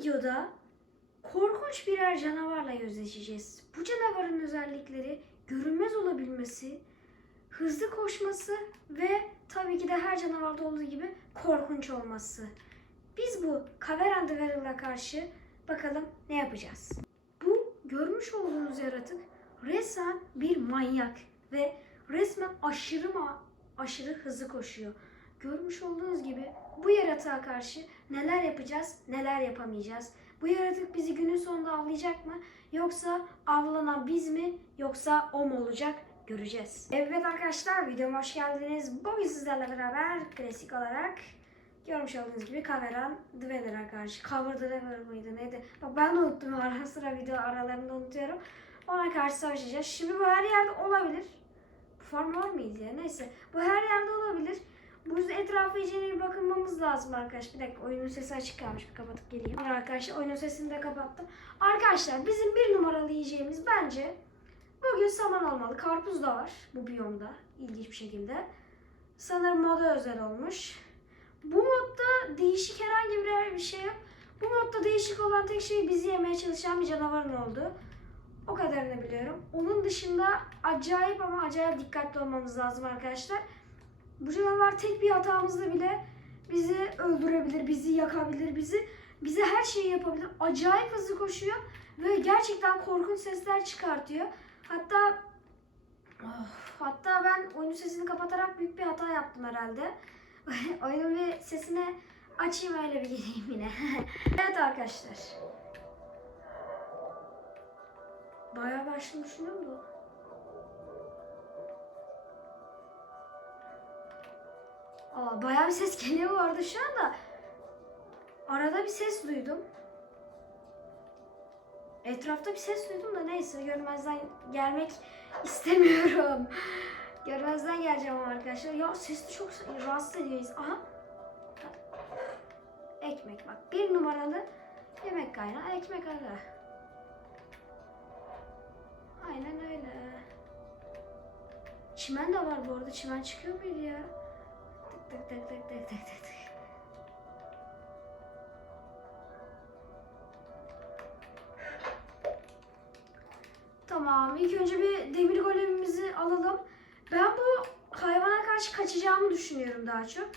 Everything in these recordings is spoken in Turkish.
videoda korkunç birer canavarla yüzleşeceğiz. Bu canavarın özellikleri görünmez olabilmesi, hızlı koşması ve tabii ki de her canavarda olduğu gibi korkunç olması. Biz bu Cavern de Veril'e karşı bakalım ne yapacağız. Bu görmüş olduğunuz yaratık resmen bir manyak ve resmen aşırı ma- aşırı hızlı koşuyor. Görmüş olduğunuz gibi bu yaratığa karşı neler yapacağız, neler yapamayacağız. Bu yaratık bizi günün sonunda avlayacak mı? Yoksa avlanan biz mi? Yoksa o mu olacak? Göreceğiz. Evet arkadaşlar videoma hoş geldiniz. Bugün sizlerle beraber klasik olarak görmüş olduğunuz gibi Kaveran Dwener'a karşı. Cover Dwener mıydı neydi? Bak ben de unuttum ara sıra video aralarında unutuyorum. Ona karşı savaşacağız. Şimdi bu her yerde olabilir. Form var mıydı ya? Neyse. Bu her yerde olabilir. Bu yüzden etrafa iyice bir bakınmamız lazım arkadaşlar. Bir dakika oyunun sesi açık kalmış. Bir kapatıp geleyim. Arkadaşlar oyunun sesini de kapattım. Arkadaşlar bizim bir numaralı yiyeceğimiz bence bugün saman olmalı. Karpuz da var bu biyomda. ilginç bir şekilde. Sanırım moda özel olmuş. Bu modda değişik herhangi bir şey yok. Bu modda değişik olan tek şey bizi yemeye çalışan bir canavarın oldu. O kadarını biliyorum. Onun dışında acayip ama acayip dikkatli olmamız lazım arkadaşlar. Bu canavar tek bir hatamızda bile bizi öldürebilir, bizi yakabilir, bizi bize her şeyi yapabilir. Acayip hızlı koşuyor ve gerçekten korkunç sesler çıkartıyor. Hatta Of, hatta ben oyunun sesini kapatarak büyük bir hata yaptım herhalde. Oyunun bir sesini açayım öyle bir geleyim yine. evet arkadaşlar. Bayağı başını düşünüyorum da. Aa, bayağı bir ses geliyor bu arada şu anda. Arada bir ses duydum. Etrafta bir ses duydum da neyse görmezden gelmek istemiyorum. görmezden geleceğim arkadaşlar. Ya ses de çok rahatsız ediyor. Aha. Ekmek bak. Bir numaralı yemek kaynağı ekmek aga. Aynen öyle. Çimen de var bu arada. Çimen çıkıyor muydu ya? Tık tık tık tık tık tık tık. Tamam. ilk önce bir demir golemimizi alalım. Ben bu hayvana karşı kaçacağımı düşünüyorum daha çok.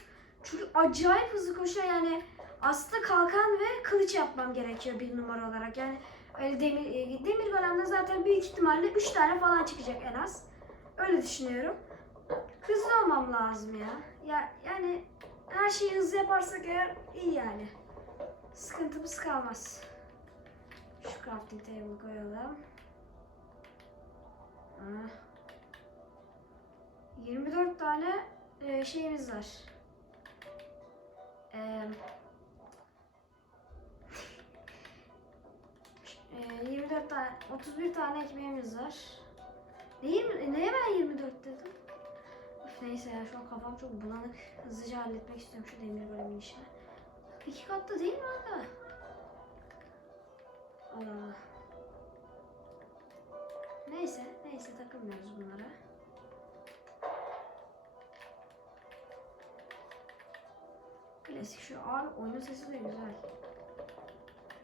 Çünkü acayip hızlı koşuyor yani aslında kalkan ve kılıç yapmam gerekiyor bir numara olarak. Yani öyle demir, e, demir golemde zaten büyük ihtimalle 3 tane falan çıkacak en az. Öyle düşünüyorum. Hızlı olmam lazım ya. Ya yani her şeyi hızlı yaparsak eğer iyi yani. Sıkıntımız kalmaz. Şu crafting table koyalım. Ah. 24 tane e, şeyimiz var. Eee e, 24 tane, 31 tane ekmeğimiz var. Ne 20, neye ben 24 dedim? Neyse ya şu an kafam çok bulanık. Hızlıca halletmek istiyorum şu demir bölümün işini. İki katlı değil mi aga? Allah. Neyse, neyse takılmıyoruz bunlara. Klasik şu abi oyunun sesi de güzel.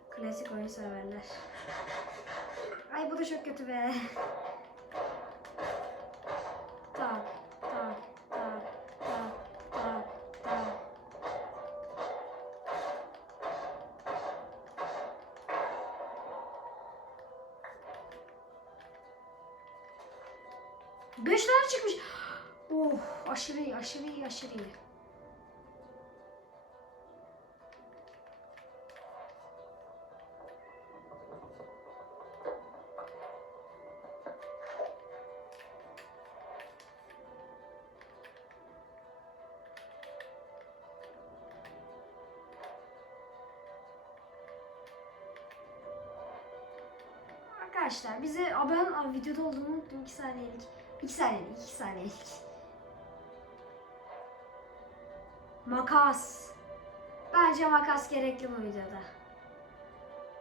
Klasik oyun severler. Ay bu da çok kötü be. Arkadaşlar bize ben videoda olduğumu unuttum 2 saniyelik. 2 saniyelik, 2 saniyelik. Makas. Bence makas gerekli bu videoda.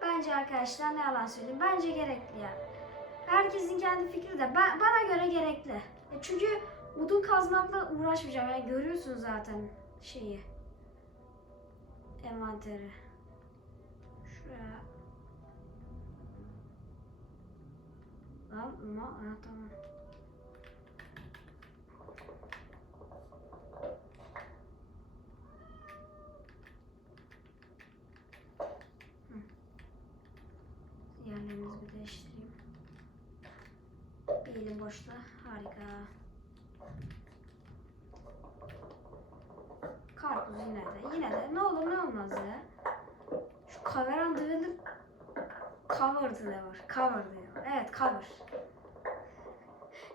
Bence arkadaşlar ne yalan söyleyeyim. Bence gerekli ya. Herkesin kendi fikri de ben, bana göre gerekli. E Çünkü odun kazmakla uğraşmayacağım. Yani görüyorsunuz zaten şeyi. Envanteri. Şuraya ma ha, tamam. Yerlerimizi bir değiştireyim. Elim boşta. Harika. Karpuz yine de. Yine de. Ne olur ne olmaz ya. Şu Caveran Dweller Covered de var. Cover diyor. Evet cover.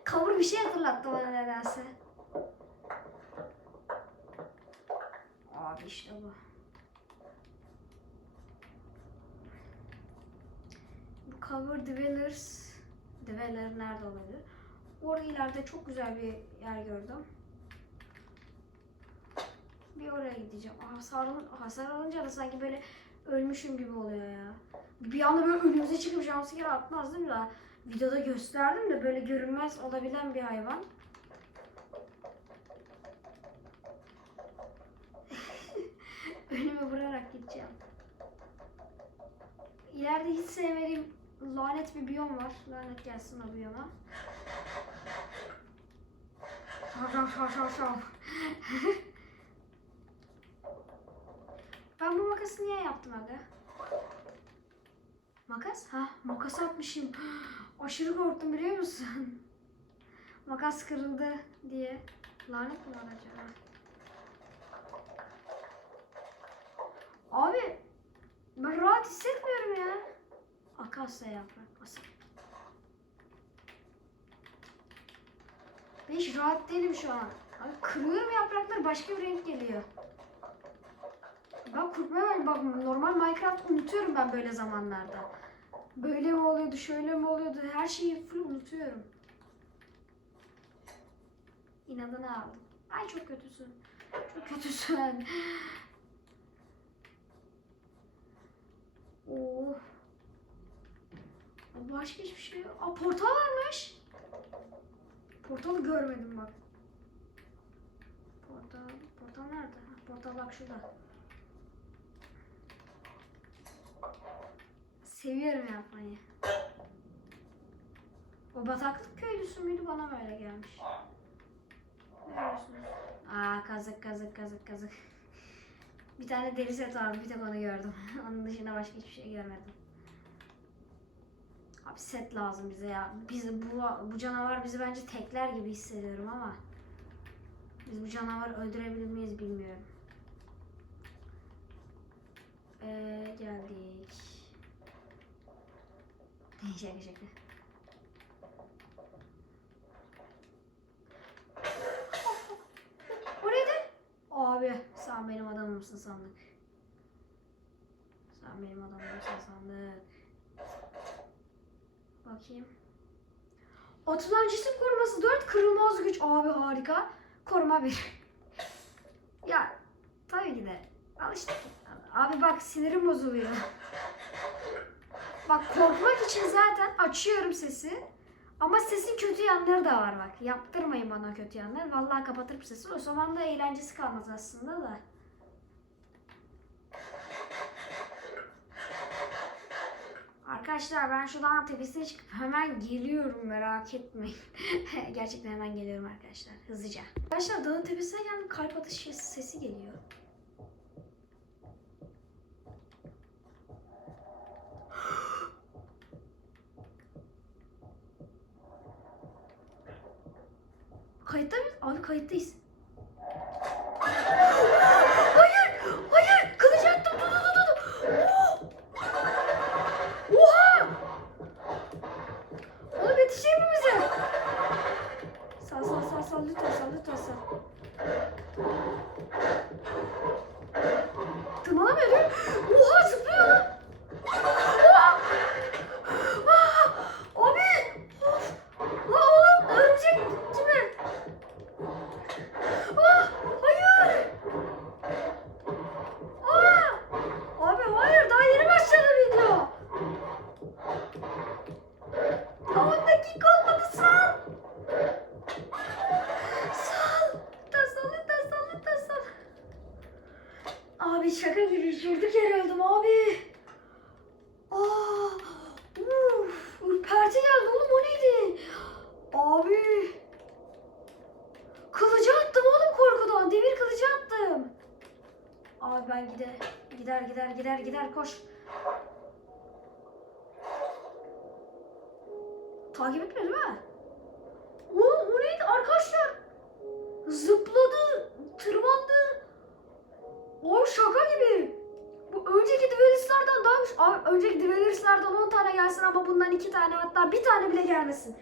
Cover bir şey hatırlattı bana nedense. Abi işte bu. Bu Cover Dwellers Dweller nerede olabilir? Orada ileride çok güzel bir yer gördüm. Bir oraya gideceğim. Hasar, hasar alınca da sanki böyle ölmüşüm gibi oluyor ya. Bir anda böyle önümüze çıkıp jumpscare atmazdım da videoda gösterdim de böyle görünmez olabilen bir hayvan. Önüme vurarak gideceğim. İleride hiç sevmediğim lanet bir biyom var. Lanet gelsin o biyoma. Şav şav şav şav şav. Ben bu makası niye yaptım aga? Makas? Ha, makas atmışım. Aşırı korktum biliyor musun? Makas kırıldı diye. Lanet mi var acaba? Abi ben rahat hissetmiyorum ya. Akasya yaprak. Asıl. Ben hiç rahat değilim şu an. Abi kırıyorum yapraklar başka bir renk geliyor. Ben kurtmaya bak normal Minecraft unutuyorum ben böyle zamanlarda. Böyle mi oluyordu, şöyle mi oluyordu her şeyi full unutuyorum. İnadını aldım. Ay çok kötüsün. Çok kötüsün. Oh. Başka hiçbir şey yok. Aa portal varmış. Portalı görmedim bak. Portal, portal nerede? Portal bak şurada. Seviyorum yapmayı. O bataklık köylüsü müydü bana mı öyle gelmiş? Ne diyorsunuz? Aa kazık kazık kazık kazık. bir tane deri set vardı bir tek onu gördüm. Onun dışında başka hiçbir şey görmedim. Abi set lazım bize ya. Biz bu, bu canavar bizi bence tekler gibi hissediyorum ama biz bu canavarı öldürebilir miyiz bilmiyorum. Ee, geldik. Şaka şaka. O neydi? Abi sen benim adamımsın sandık. Sen benim adamımsın sandık. Bakayım. Atılan cisim koruması 4 kırılmaz güç. Abi harika. Koruma 1. ya tabii ki de. Al işte. Abi bak sinirim bozuluyor. Bak korkmak için zaten açıyorum sesi. Ama sesin kötü yanları da var bak. Yaptırmayın bana kötü yanları. Vallahi kapatırım sesi. O zaman da eğlencesi kalmaz aslında da. Arkadaşlar ben şu dağın tepesine çıkıp hemen geliyorum merak etmeyin. Gerçekten hemen geliyorum arkadaşlar hızlıca. Arkadaşlar dağın tepesine geldim kalp atışı sesi geliyor. Kayıtta mıyız? Abi kayıttayız. 10 dakika olmadı sal. Sal. Tasalı tasalı tasalı. Abi şaka gibi durduk yere abi. Aa, uf, ürperti geldi oğlum o neydi? Abi. Kılıcı attım oğlum korkudan. Demir kılıcı attım. Abi ben gider. Gider gider gider gider koş. Takip etmiyor mi? O, o neydi arkadaşlar? Zıpladı, tırmandı. O şaka gibi. Bu önceki Dwellis'lerden daha Abi önceki Dwellis'lerden 10 tane gelsin ama bundan 2 tane hatta bir tane bile gelmesin.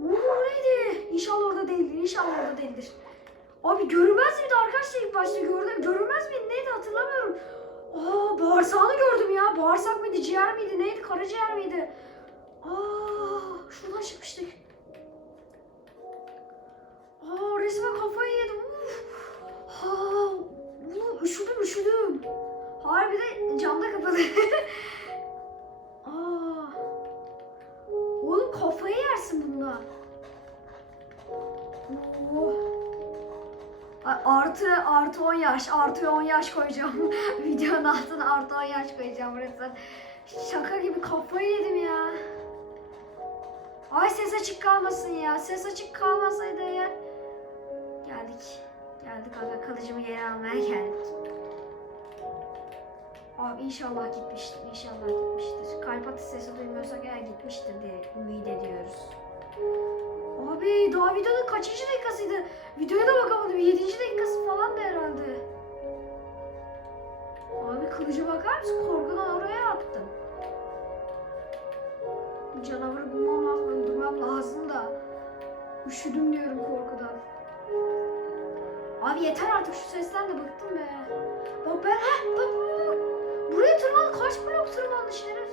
Oo neydi? İnşallah orada değildir. İnşallah orada değildir. Abi görünmez miydi arkadaşlar ilk başta gördüm. Görünmez miydi neydi hatırlamıyorum. Aa bağırsağını gördüm ya. Bağırsak mıydı ciğer miydi neydi karaciğer miydi? Aa şuradan çıkmıştık. Aa resmen kafayı yedim. Uf. Ha, oğlum üşüdüm üşüdüm. Harbi de camda kapalı. Aa. Oğlum kafayı yersin. Oo. Ay, Artı artı 10 yaş, artı 10 yaş koyacağım. Videonun altına artı 10 yaş koyacağım resmen. Şaka gibi kafayı yedim ya. Ay ses açık kalmasın ya. Ses açık kalmasaydı eğer. Geldik. Geldik aga kılıcımı geri almaya geldik. Abi inşallah gitmiştir. İnşallah gitmiştir. Kalp atış sesi duymuyorsak eğer gitmiştir diye ümit ediyoruz. Abi daha videonun kaçıncı dakikasıydı? Videoya da bakamadım. Yedinci dakikası falan da herhalde. Abi kılıcı bakar mısın? Korkudan oraya attım. Canavarı bulmam lazım, öldürmem lazım da. Üşüdüm diyorum korkudan. Abi yeter artık şu sesten de bıktım be. Bak ben heh bak. Buraya tırmandı kaç blok tırmandı şeref.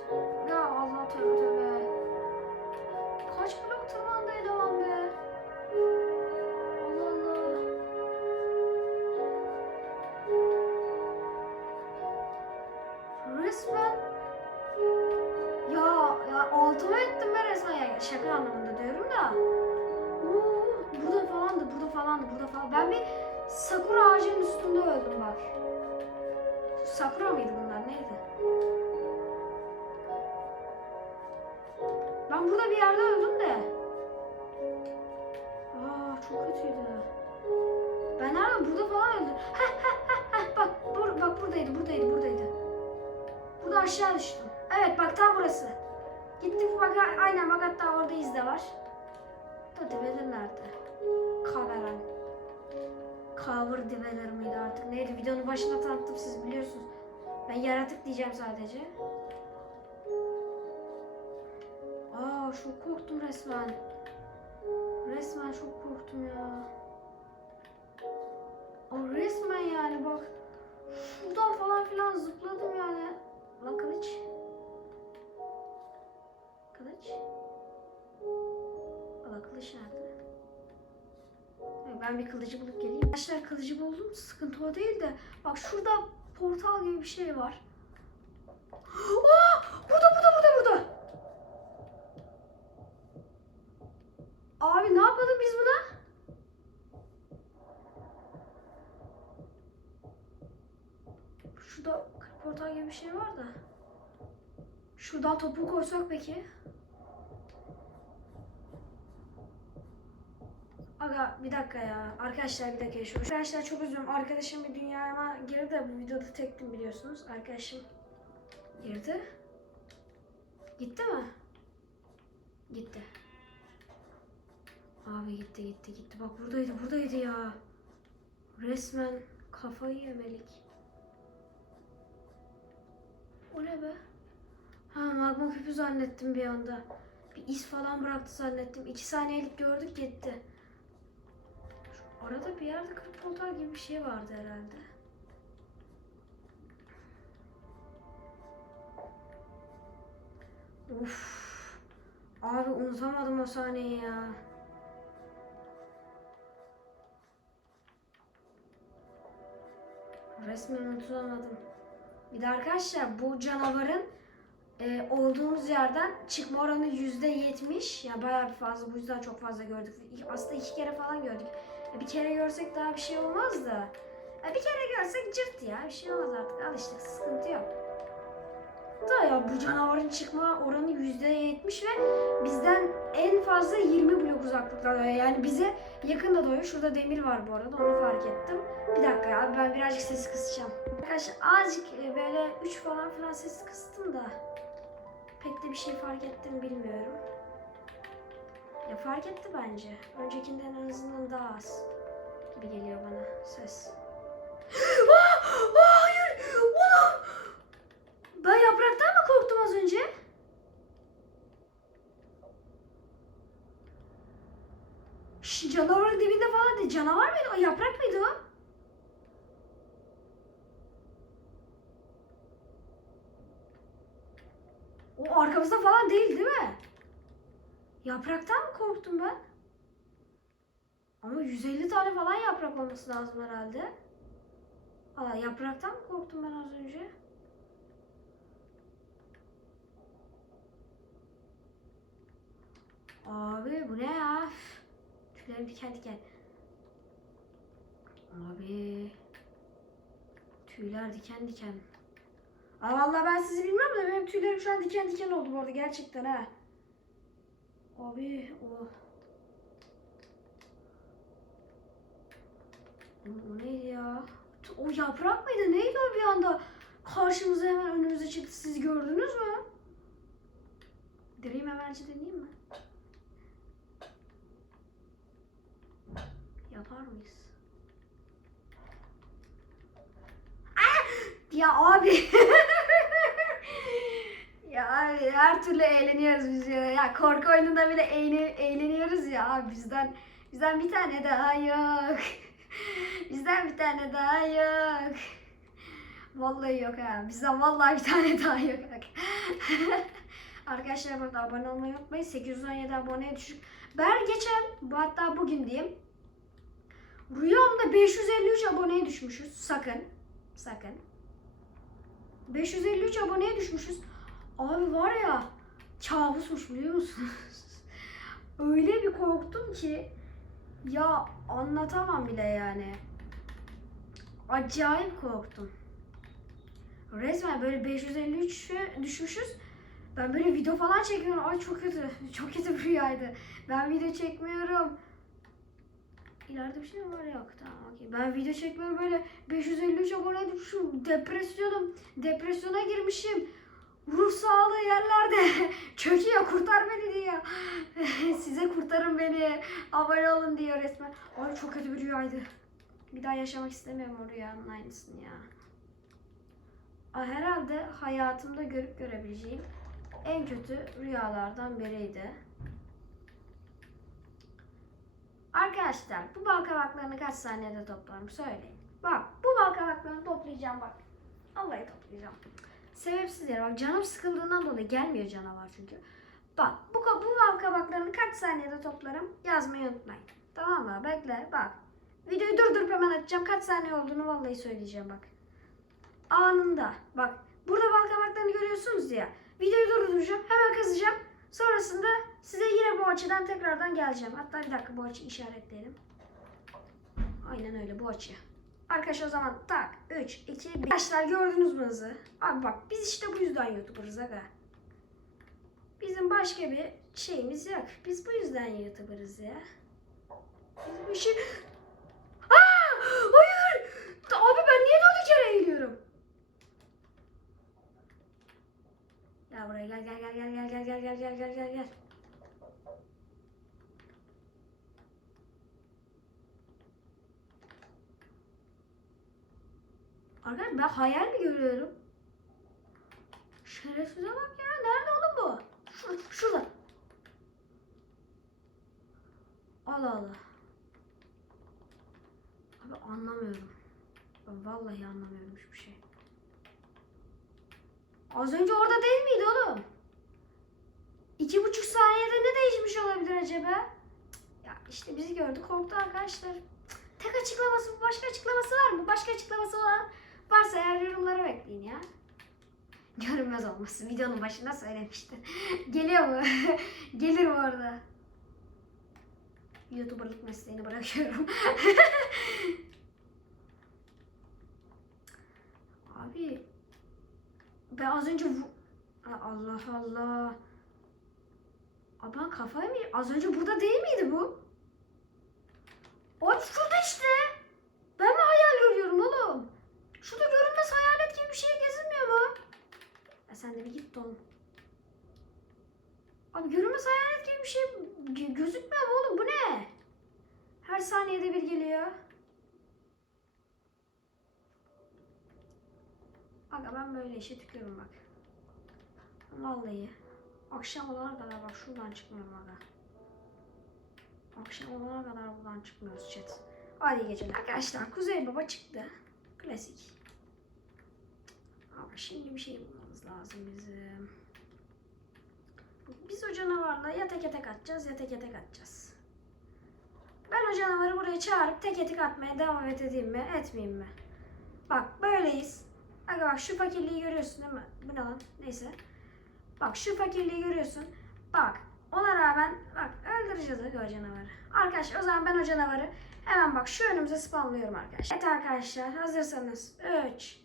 Yerde öldüm de. Aa çok kötüydü. Ben nerede? Burada falan öldüm. Heh heh heh heh bak bur bak buradaydı buradaydı buradaydı. Burada aşağı düştüm. Evet bak tam burası. Gittik bak aynen bak hatta orada iz de var. Da dibeler nerede? Kaveran. Cover dibeler miydi artık neydi? Videonun başına tanıttım siz biliyorsunuz. Ben yaratık diyeceğim sadece. Aa çok korktum resmen. Resmen çok korktum ya. Aa, resmen yani bak. Şuradan falan filan zıpladım yani. Lan kılıç. Kılıç. Allah kılıç nerede? Ben bir kılıcı bulup geleyim. Arkadaşlar kılıcı buldum. Sıkıntı o değil de. Bak şurada portal gibi bir şey var. Aa! Burada burada burada burada. Abi ne yapalım biz buna? Şurada portal gibi bir şey var da. Şuradan topu koysak peki? Aga bir dakika ya. Arkadaşlar bir dakika şu. Arkadaşlar çok üzüldüm. Arkadaşım bir dünyama girdi bu videoda tektim biliyorsunuz. Arkadaşım girdi. Gitti mi? Gitti. Abi gitti gitti gitti. Bak buradaydı buradaydı ya. Resmen kafayı yemelik. O ne be? Ha magma küpü zannettim bir anda. Bir iz falan bıraktı zannettim. İki saniyelik gördük gitti. Şu arada bir yerde kırık portal gibi bir şey vardı herhalde. Uf. Abi unutamadım o sahneyi ya. Resmen unutamadım. Bir de arkadaşlar bu canavarın e, olduğumuz yerden çıkma oranı yüzde yetmiş. Ya bayağı bir fazla. Bu yüzden çok fazla gördük. Aslında iki kere falan gördük. Bir kere görsek daha bir şey olmaz da. Bir kere görsek cırt ya. Bir şey olmaz artık. Alıştık. Sıkıntı yok. Da ya bu canavarın çıkma oranı %70 ve bizden en fazla 20 blok uzaklıkta doğuyor. Yani bize yakın da doğuyor. Şurada demir var bu arada onu fark ettim. Bir dakika ya ben birazcık sesi kısacağım. Arkadaşlar azıcık e, böyle 3 falan filan sesi kıstım da pek de bir şey fark ettim bilmiyorum. Ya fark etti bence. Öncekinden en azından daha az gibi geliyor bana ses. Aa, aa, hayır! Oğlum! Ben yapraktan mı korktum az önce? Şş, canavarın dibinde falan değil. Canavar mıydı o? Yaprak mıydı o? O arkamızda falan değil değil mi? Yapraktan mı korktum ben? Ama 150 tane falan yaprak olması lazım herhalde. Aa, yapraktan mı korktum ben az önce? Abi bu ne ya? Tüylerim diken diken. Abi. Tüyler diken diken. Aa, vallahi ben sizi bilmem de benim tüylerim şu an diken diken oldu bu arada gerçekten ha. Abi o. O, neydi ya? O yaprak mıydı? Neydi o bir anda? Karşımıza hemen önümüze çıktı. Siz gördünüz mü? Deneyim hemenci deneyeyim mi? Yapar mıyız? Ah! Ya abi. ya abi her türlü eğleniyoruz biz ya. Ya korku oyununda bile eğle- eğleniyoruz ya abi bizden bizden bir tane daha yok. bizden bir tane daha yok. Vallahi yok ha. Bizden vallahi bir tane daha yok. Arkadaşlar burada abone olmayı unutmayın. 817 aboneye düşük. Ben geçen, bu hatta bugün diyeyim. Rüyamda 553 aboneye düşmüşüz. Sakın. Sakın. 553 aboneye düşmüşüz. Abi var ya kabusmuş biliyor musunuz? Öyle bir korktum ki ya anlatamam bile yani. Acayip korktum. Resmen böyle 553'e düşmüşüz. Ben böyle video falan çekiyorum. Ay çok kötü. Çok kötü bir rüyaydı. Ben video çekmiyorum. İleride bir şey mi var? Yok tamam okey. Ben video çekmiyorum böyle 553 abone düşmüşüm. Depresyonum. Depresyona girmişim. Ruh sağlığı yerlerde. Çöküyor kurtar beni diyor. Size kurtarın beni. Abone olun diyor resmen. Ay çok kötü bir rüyaydı. Bir daha yaşamak istemiyorum o rüyanın aynısını ya. Aa, Herhalde hayatımda görüp görebileceğim en kötü rüyalardan biriydi. Arkadaşlar bu bal kabaklarını kaç saniyede toplarım söyleyin. Bak bu bal kabaklarını toplayacağım bak. Vallahi toplayacağım. Sebepsiz yere bak canım sıkıldığından dolayı gelmiyor canavar çünkü. Bak bu, bu bal kabaklarını kaç saniyede toplarım yazmayı unutmayın. Tamam mı? Bekle bak. Videoyu durdurup hemen açacağım. Kaç saniye olduğunu vallahi söyleyeceğim bak. Anında. Bak burada bal kabaklarını görüyorsunuz ya. Videoyu durduracağım. Hemen kazacağım. Sonrasında size yine bu açıdan tekrardan geleceğim. Hatta bir dakika bu açı işaretleyelim. Aynen öyle bu açı. Arkadaşlar o zaman tak 3, 2, 1. Arkadaşlar gördünüz mü hızı? Abi bak biz işte bu yüzden YouTuber'ız aga. Bizim başka bir şeyimiz yok. Biz bu yüzden YouTuber'ız ya. Biz bir şey... Aa! Hayır! Abi ben niye dört kere eğiliyorum? Gel buraya gel gel gel gel gel gel gel gel gel gel gel. Arkadaşlar ben hayal mi görüyorum? Şerefsize bak ya. Nerede oğlum bu? Şu, şurada. Allah Allah. Abi anlamıyorum. Ben vallahi anlamıyorum hiçbir şey. Az önce orada değil miydi oğlum? İki buçuk saniyede ne değişmiş olabilir acaba? Ya işte bizi gördü korktu arkadaşlar. Tek açıklaması başka açıklaması var mı? Başka açıklaması olan varsa eğer yorumlara bekleyin ya. Görünmez olmasın. Videonun başında söylemiştim. Geliyor mu? Gelir bu arada. YouTuber'lık mesleğini bırakıyorum. Abi ben az önce Allah Allah. Aa, ben kafayı mı? Az önce burada değil miydi bu? Abi şurada işte. Ben mi hayal görüyorum oğlum? Şurada görünmez hayalet gibi bir şey gezinmiyor mu? Ya sen de bir git Tom. Abi görünmez hayalet gibi bir şey gö- gözükmüyor mu oğlum? Bu ne? Her saniyede bir geliyor. Aga ben böyle işe tükürüm bak. Vallahi. Akşam olana kadar bak şuradan çıkmıyorum aga. Akşam olana kadar buradan çıkmıyoruz chat. Hadi geceler. Arkadaşlar Kuzey Baba çıktı. Klasik. Ama şimdi bir şey bulmamız lazım bizim. Biz o canavarla ya teke tek atacağız ya teke tek atacağız. Ben o canavarı buraya çağırıp teke tek atmaya devam edeyim mi etmeyeyim mi? Bak böyleyiz. Aga bak şu fakirliği görüyorsun değil mi? Bu ne lan? Neyse. Bak şu fakirliği görüyorsun. Bak ona rağmen bak öldüreceğiz o canavarı. Arkadaşlar o zaman ben o canavarı hemen bak şu önümüze spamlıyorum arkadaşlar. Evet arkadaşlar hazırsanız 3,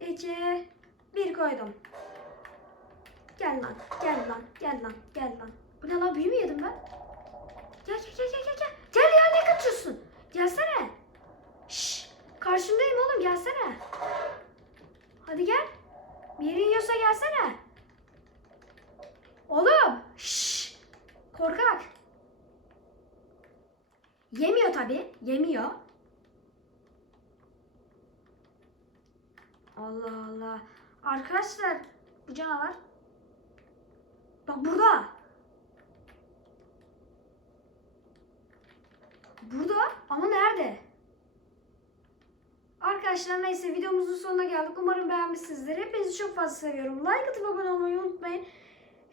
2, 1 koydum. Gel lan, gel lan, gel lan, gel lan. Bu ne lan büyü mü yedim ben? Gel gel gel gel gel. Gel ya ne kaçıyorsun? Gelsene. Şşş karşındayım oğlum gelsene. Hadi gel. Bir yerin yiyorsa gelsene. Oğlum. Şşş. Korkak. Yemiyor tabi. Yemiyor. Allah Allah. Arkadaşlar bu canavar. Bak burada. Burada ama nerede? Arkadaşlar neyse videomuzun sonuna geldik. Umarım beğenmişsinizdir. Hepinizi çok fazla seviyorum. Like atıp abone olmayı unutmayın.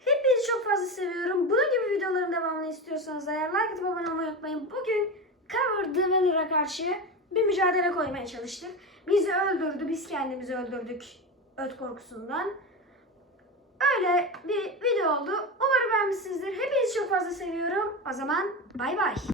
Hepinizi çok fazla seviyorum. Bunun gibi videoların devamını istiyorsanız eğer like atıp abone olmayı unutmayın. Bugün Cover Vanilla karşı bir mücadele koymaya çalıştık. Bizi öldürdü. Biz kendimizi öldürdük. Öt korkusundan. Öyle bir video oldu. Umarım beğenmişsinizdir. Hepinizi çok fazla seviyorum. O zaman bay bay.